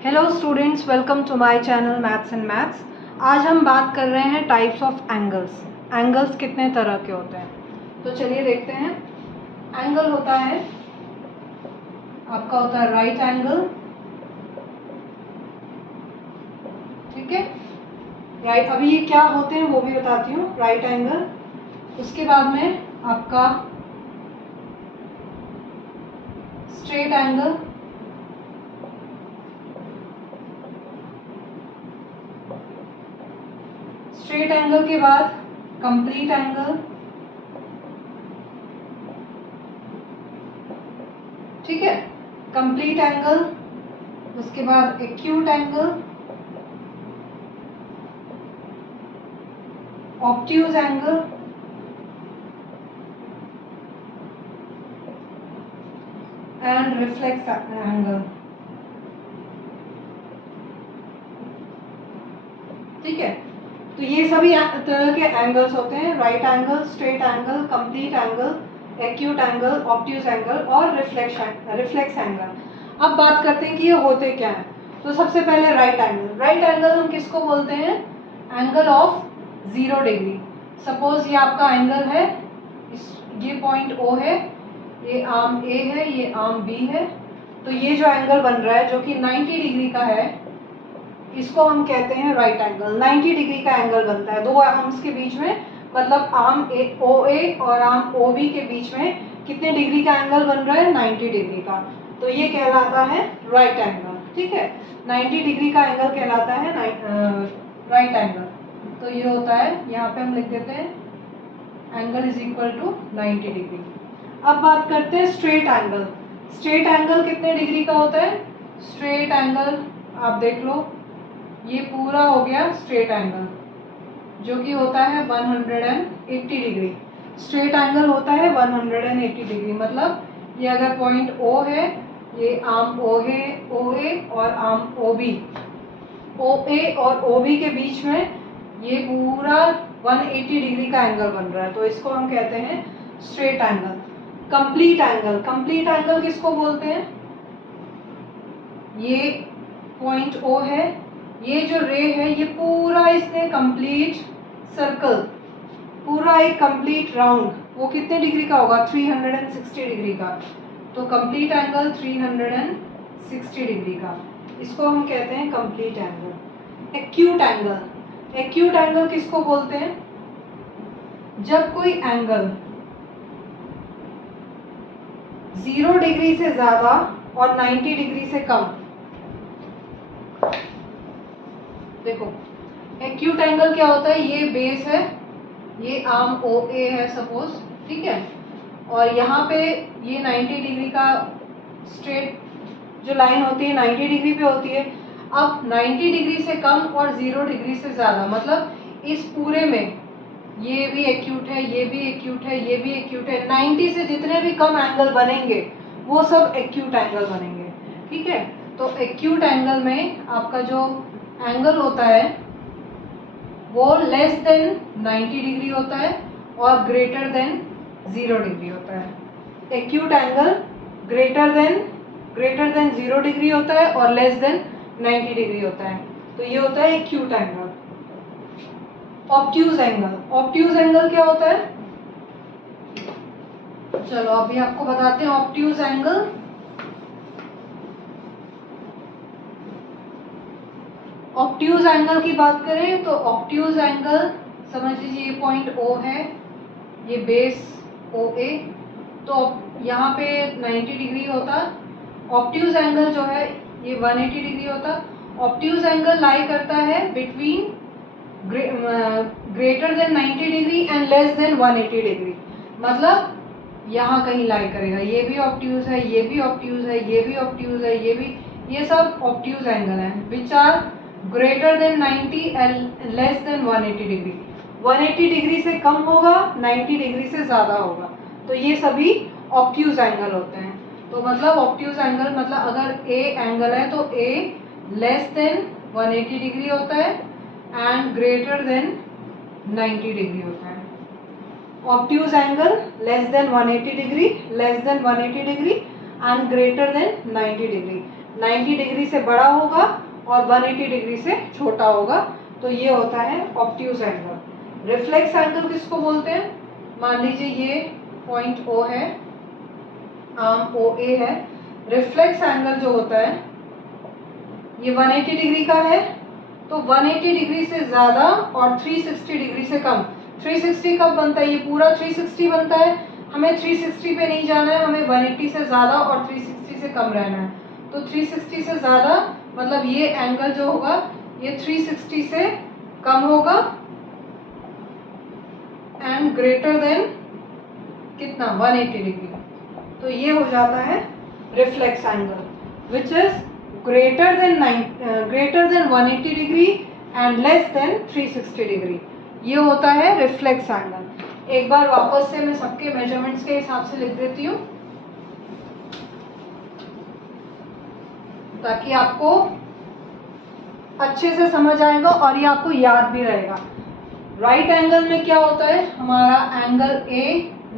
Hello students, welcome to my channel maths and maths. आज हम बात कर रहे हैं टाइप्स ऑफ एंगल्स। एंगल्स कितने तरह के होते हैं, तो चलिए देखते हैं। एंगल होता है, आपका होता है राइट एंगल, ठीक है। राइट, अभी ये क्या होते हैं वो भी बताती हूँ। राइट एंगल, उसके बाद में आपका स्ट्रेट एंगल, स्ट्रेट एंगल के बाद कंप्लीट एंगल, ठीक है। कंप्लीट एंगल, उसके बाद acute angle, obtuse angle, and reflex angle, ठीक है। तो ये सभी तरह के एंगल्स होते हैं। Right angle, straight angle, complete angle, acute angle, obtuse angle और रिफ्लेक्स एंगल। अब बात करते हैं कि ये होते क्या हैं। तो सबसे पहले राइट एंगल। राइट एंगल हम किसको बोलते हैं? Angle of 0 degree. सपोज ये आपका एंगल है, ये पॉइंट O है, ये आर्म A है, ये आर्म B है। तो ये जो एंगल बन रहा है जो कि 90 डिग्री का है, इसको हम कहते हैं राइट एंगल। 90 डिग्री का एंगल बनता है दो आर्म्स के बीच में, मतलब आर्म OA और आर्म OB के बीच में कितने डिग्री का एंगल बन रहा है? 90 डिग्री का। तो ये कहलाता है राइट एंगल, ठीक है। 90 डिग्री का एंगल कहलाता है राइट एंगल। तो ये होता है, यहाँ पे हम लिख देते हैं angle is equal to 90 degree. अब बात करते हैं स्ट्रेट एंगल। स्ट्रेट एंगल कितने डिग्री का होता है? स्ट्रेट एंगल आप देख लो, ये पूरा हो गया स्ट्रेट एंगल, जो कि होता है 180 डिग्री। स्ट्रेट एंगल होता है 180 डिग्री। मतलब ये अगर पॉइंट O है, ये आर्म OA और आर्म OA और OB के बीच में ये पूरा 180 डिग्री का एंगल बन रहा है, तो इसको हम कहते हैं straight angle. Complete angle, complete angle किसको बोलते हैं? ये पॉइंट O है, ये जो रे है ये पूरा इसने कंप्लीट सर्कल, पूरा एक कंप्लीट राउंड, वो कितने डिग्री का होगा? 360 डिग्री का। तो कंप्लीट एंगल 360 डिग्री का, इसको हम कहते हैं complete angle. Acute angle, acute angle किसको बोलते हैं? जब कोई एंगल 0 डिग्री से ज्यादा और 90 डिग्री से कम, देखो एक्यूट एंगल क्या होता है? ये बेस है, ये आर्म OA है सपोज, ठीक है। और यहाँ पे ये 90 डिग्री का स्ट्रेट जो लाइन होती है 90 डिग्री पे होती है। अब 90 डिग्री से कम और 0 डिग्री से ज़्यादा, मतलब इस पूरे में ये भी एक्यूट है, ये भी एक्यूट है, ये भी एक्यूट है। 90 से जितने भी कम एंगल बनेंगे वो सब एक्यूट एंगल बनेंगे, ठीक है। तो एक्यूट एंगल में आपका जो एंगल होता है वो लेस देन 90 डिग्री होता है और ग्रेटर देन 0 डिग्री होता है। Acute angle greater than 0 degree होता है और लेस देन 90 डिग्री होता है। तो ये होता है acute angle. Obtuse angle, obtuse angle क्या होता है? चलो अभी आपको बताते हैं ऑब्ट्यूज एंगल। ऑब्ट्यूज एंगल की बात करें तो ऑब्ट्यूज एंगल समझ लीजिए ये पॉइंट O है, ये बेस OA, तो यहाँ पे 90 डिग्री होता। ऑब्ट्यूज एंगल जो है ये 180 डिग्री होता। ऑब्ट्यूज एंगल लाई करता है between greater than 90 degree and less than 180 degree, मतलब यहाँ कहीं लाई करेगा। ये भी ऑब्ट्यूज है, ये भी ऑब्ट्यूज है, ये भी ऑब्ट्यूज है, ये भी, ये सब ऑब्ट्यूज एंगल हैं which are greater than 90 and less than 180 degree. 180 degree से कम होगा, 90 डिग्री से ज़्यादा होगा, तो ये सभी ऑब्ट्यूज एंगल होते हैं। तो मतलब ऑब्ट्यूज एंगल मतलब अगर A एंगल है तो A लेस देन 180 डिग्री होता है एंड ग्रेटर देन 90 डिग्री होता है। Obtuse angle less than 180 degree, less than 180 degree and greater than 90 degree. 90 degree से बड़ा होगा और 180 डिग्री से छोटा होगा, तो ये होता है ऑब्ट्यूज एंगल। रिफ्लेक्स एंगल किसको बोलते हैं? मान लीजिए ये पॉइंट O है, आर्म OA है। रिफ्लेक्स एंगल जो होता है ये 180 डिग्री का है, तो 180 डिग्री से ज़्यादा और 360 डिग्री से कम। 360 कब बनता है? ये पूरा 360 बनता है। हमें 360 पे नहीं जाना है, हमें 180 से ज़्यादा और 360 से कम रहना है। तो 360 से ज़्यादा मतलब ये एंगल जो होगा ये 360 से कम होगा एंड ग्रेटर देन कितना? 180 डिग्री। तो ये हो जाता है reflex angle which is greater than 180 degree and less then 360 degree. ये होता है रिफ्लेक्स एंगल। एक बार वापस से मैं सबके मेजरमेंट्स के हिसाब से लिख देती हूँ ताकि आपको अच्छे से समझ आएगा और ये आपको याद भी रहेगा। राइट एंगल में क्या होता है? हमारा एंगल A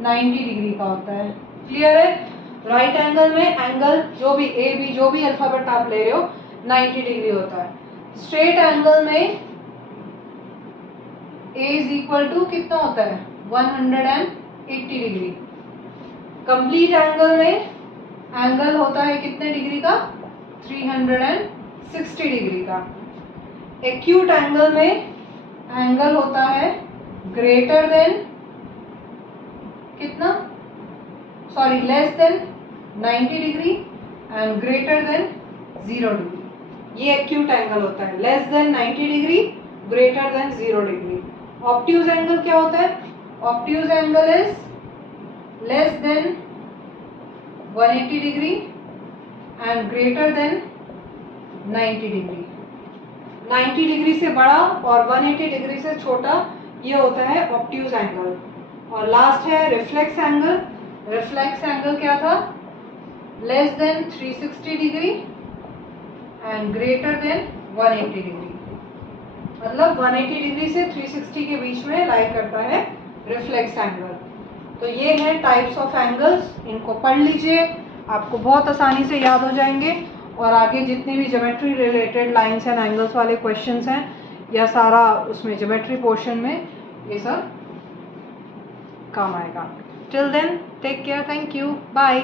90 डिग्री का होता है। क्लियर है? राइट एंगल में एंगल जो भी A B जो भी अल्फाबेट आप ले रहे हो 90 डिग्री होता है। स्ट्रेट एंगल में A इज इक्वल टू कितना होता है? 180 डिग्री। कंप्लीट एंगल में एंगल होता है कितने डिग्री का? 360 डिग्री का। एक्यूट एंगल में एंगल होता है ग्रेटर देन कितना? Sorry less than 90 degree and greater than 0 degree. ये एक्यूट एंगल होता है, less than 90 degree, greater than 0 degree. Obtuse angle क्या होता है? Obtuse angle is less than 180 degree and greater than 90 degree. 90 degree से बड़ा और 180 डिग्री से छोटा ये होता है ऑब्ट्यूज एंगल। और लास्ट है रिफ्लेक्स एंगल। रिफ्लेक्स एंगल क्या था? Less than 360 degree and greater than 180 degree. मतलब 180 डिग्री से 360 के बीच में लाई करता है रिफ्लेक्स एंगल। तो ये है टाइप्स ऑफ एंगल्स, इनको पढ़ लीजिए, आपको बहुत आसानी से याद हो जाएंगे और आगे जितनी भी geometry related lines and angles वाले क्वेश्चंस हैं या सारा उसमें ज्योमेट्री पोर्शन में ये सब काम आएगा। Till then take care, thank you, bye.